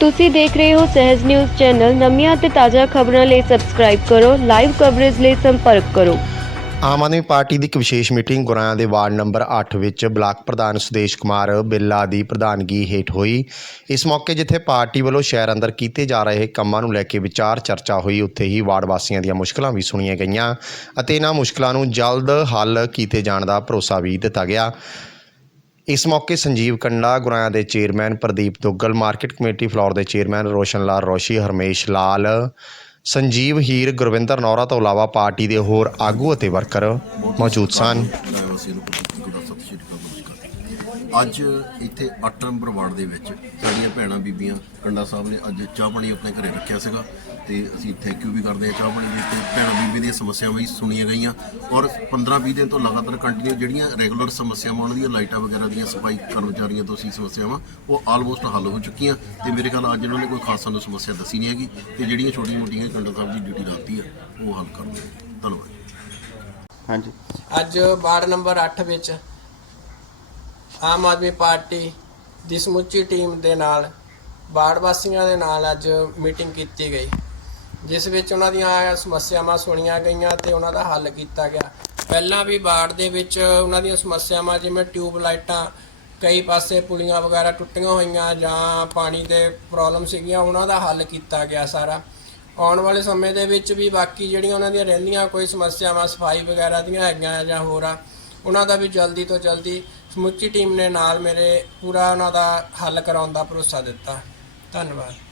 ਤੁਸੀਂ ਦੇਖ ਰਹੇ ਹੋ ਸਹਿਜ ਨਿਊਜ਼ ਚੈਨਲ। ਨਵੀਆਂ ਅਤੇ ਤਾਜ਼ਾ ਖਬਰਾਂ ਲਈ ਸਬਸਕ੍ਰਾਈਬ ਕਰੋ ਲਾਈਵ ਕਵਰੇਜ ਲਈ ਸੰਪਰਕ ਕਰੋ। ਆਮ ਆਦਮੀ ਪਾਰਟੀ ਦੀ ਇੱਕ ਵਿਸ਼ੇਸ਼ ਮੀਟਿੰਗ ਗੁਰਾਇਆ ਦੇ ਵਾਰਡ ਨੰਬਰ 8 ਵਿੱਚ ਬਲਾਕ ਪ੍ਰਧਾਨ ਸੁਦੇਸ਼ ਕੁਮਾਰ ਬਿੱਲਾ ਦੀ ਪ੍ਰਧਾਨਗੀ ਹੇਠ ਹੋਈ। ਇਸ ਮੌਕੇ ਜਿੱਥੇ ਪਾਰਟੀ ਵੱਲੋਂ ਸ਼ਹਿਰ ਅੰਦਰ ਕੀਤੇ ਜਾ ਰਹੇ ਕੰਮਾਂ ਨੂੰ ਲੈ ਕੇ ਵਿਚਾਰ ਚਰਚਾ ਹੋਈ, ਉੱਥੇ ਹੀ ਵਾਰਡ ਵਾਸੀਆਂ ਦੀਆਂ ਮੁਸ਼ਕਲਾਂ ਵੀ ਸੁਣੀਆਂ ਗਈਆਂ ਅਤੇ ਇਹਨਾਂ ਮੁਸ਼ਕਲਾਂ ਨੂੰ ਜਲਦ ਹੱਲ ਕੀਤੇ ਜਾਣ ਦਾ ਭਰੋਸਾ ਵੀ ਦਿੱਤਾ ਗਿਆ। ਇਸ ਮੌਕੇ ਸੰਜੀਵ ਕੰਡਾ ਗੁਰਾਇਆ ਦੇ chairman, Pradeep Duggal, market committee Phillaur ਦੇ ਚੇਅਰਮੈਨ, ਰੋਸ਼ਨ ਲਾਲ ਰੋਸ਼ੀ, ਹਰਮੇਸ਼ ਲਾਲ, ਸੰਜੀਵ ਹੀਰ, ਗੁਰਵਿੰਦਰ ਨੌਰਾ ਤੋਂ ਇਲਾਵਾ ਪਾਰਟੀ ਦੇ ਹੋਰ ਆਗੂ ਅਤੇ ਵਰਕਰ ਮੌਜੂਦ ਸਨ ਵਾਸੀਆਂ ਨੂੰ ਪ੍ਰਤੀਕ ਦਾ ਸਤਿ ਸ਼੍ਰੀ ਅਕਾਲ ਜੀ ਕਰ ਅੱਜ ਇੱਥੇ 8 ਨੰਬਰ ਵਾਰਡ ਦੇ ਵਿੱਚ ਸਾਡੀਆਂ ਭੈਣਾਂ ਬੀਬੀਆਂ ਕੰਡਾ ਸਾਹਿਬ ਨੇ ਅੱਜ ਚਾਹ ਪਾਣੀ ਆਪਣੇ ਘਰੇ ਰੱਖਿਆ ਸੀਗਾ ਤੇ ਅਸੀਂ ਥੈਂਕ ਯੂ ਵੀ ਕਰਦੇ ਹਾਂ ਚਾਹ ਪਾਣੀ ਦੇ ਤੇ ਭੈਣਾਂ ਬੀਬੀ ਦੀਆਂ ਸਮੱਸਿਆਵਾਂ ਵੀ ਸੁਣੀਆਂ ਗਈਆਂ ਔਰ 15-20 ਦਿਨ ਤੋਂ ਲਗਾਤਾਰ ਕੰਟੀਨਿਊ ਜਿਹੜੀਆਂ ਰੈਗੂਲਰ ਸਮੱਸਿਆਵਾਂ ਉਹਨਾਂ ਦੀਆਂ ਲਾਈਟਾਂ ਵਗੈਰਾ ਦੀਆਂ ਸਫ਼ਾਈ ਕਰਮਚਾਰੀਆਂ ਤੋਂ ਸੀ ਸਮੱਸਿਆਵਾਂ ਉਹ ਆਲਮੋਸਟ ਹੱਲ ਹੋ ਚੁੱਕੀਆਂ ਤੇ ਮੇਰੇ ਖਿਆਲ ਅੱਜ ਉਹਨਾਂ ਨੇ ਕੋਈ ਖਾਸ ਸਾਨੂੰ ਸਮੱਸਿਆ ਦੱਸੀ ਨਹੀਂ ਹੈਗੀ ਤੇ ਜਿਹੜੀਆਂ ਛੋਟੀਆਂ ਮੋਟੀਆਂ ਕੰਡਾ ਸਾਹਿਬ ਦੀ ਡਿਊਟੀ ਲਾਤੀ ਹੈ ਉਹ ਹੱਲ ਕਰਦੇ ਧੰਨਵਾਦ। ਹਾਂਜੀ। ਅੱਜ ਵਾਰਡ ਨੰਬਰ 8 ਵਿੱਚ ਆਮ ਆਦਮੀ ਪਾਰਟੀ ਦੀ ਸਮੁੱਚੀ ਟੀਮ ਦੇ ਨਾਲ, ਵਾਰਡ ਵਾਸੀਆਂ ਦੇ ਨਾਲ ਅੱਜ ਮੀਟਿੰਗ ਕੀਤੀ ਗਈ, ਜਿਸ ਵਿੱਚ ਉਹਨਾਂ ਦੀਆਂ ਸਮੱਸਿਆਵਾਂ ਸੁਣੀਆਂ ਗਈਆਂ ਤੇ ਉਹਨਾਂ ਦਾ ਹੱਲ ਕੀਤਾ ਗਿਆ। ਪਹਿਲਾਂ ਵੀ ਵਾਰਡ ਦੇ ਵਿੱਚ ਉਹਨਾਂ ਦੀਆਂ ਸਮੱਸਿਆਵਾਂ ਜਿਵੇਂ ਟਿਊਬ ਲਾਈਟਾਂ, ਕਈ ਪਾਸੇ ਪੁਲੀਆਂ ਵਗੈਰਾ ਟੁੱਟੀਆਂ ਹੋਈਆਂ ਜਾਂ ਪਾਣੀ ਦੇ ਪ੍ਰੋਬਲਮ ਸੀਗੀਆਂ, ਉਹਨਾਂ ਦਾ ਹੱਲ ਕੀਤਾ ਗਿਆ ਸਾਰਾ। ਆਉਣ ਵਾਲੇ ਸਮੇਂ ਦੇ ਵਿੱਚ ਵੀ ਬਾਕੀ ਜਿਹੜੀਆਂ ਉਹਨਾਂ ਦੀਆਂ ਰਹਿੰਦੀਆਂ ਕੋਈ ਸਮੱਸਿਆਵਾਂ, ਸਫ਼ਾਈ ਵਗੈਰਾ ਦੀਆਂ ਹੈਗੀਆਂ ਜਾਂ ਹੋਰ ਆ, ਉਹਨਾਂ ਦਾ ਵੀ ਜਲਦੀ ਤੋਂ ਜਲਦੀ ਸਮੁੱਚੀ ਟੀਮ ਨੇ ਨਾਲ ਮੇਰੇ ਪੂਰਾ ਉਹਨਾਂ ਦਾ ਹੱਲ ਕਰਾਉਣ ਦਾ ਭਰੋਸਾ ਦਿੱਤਾ। ਧੰਨਵਾਦ।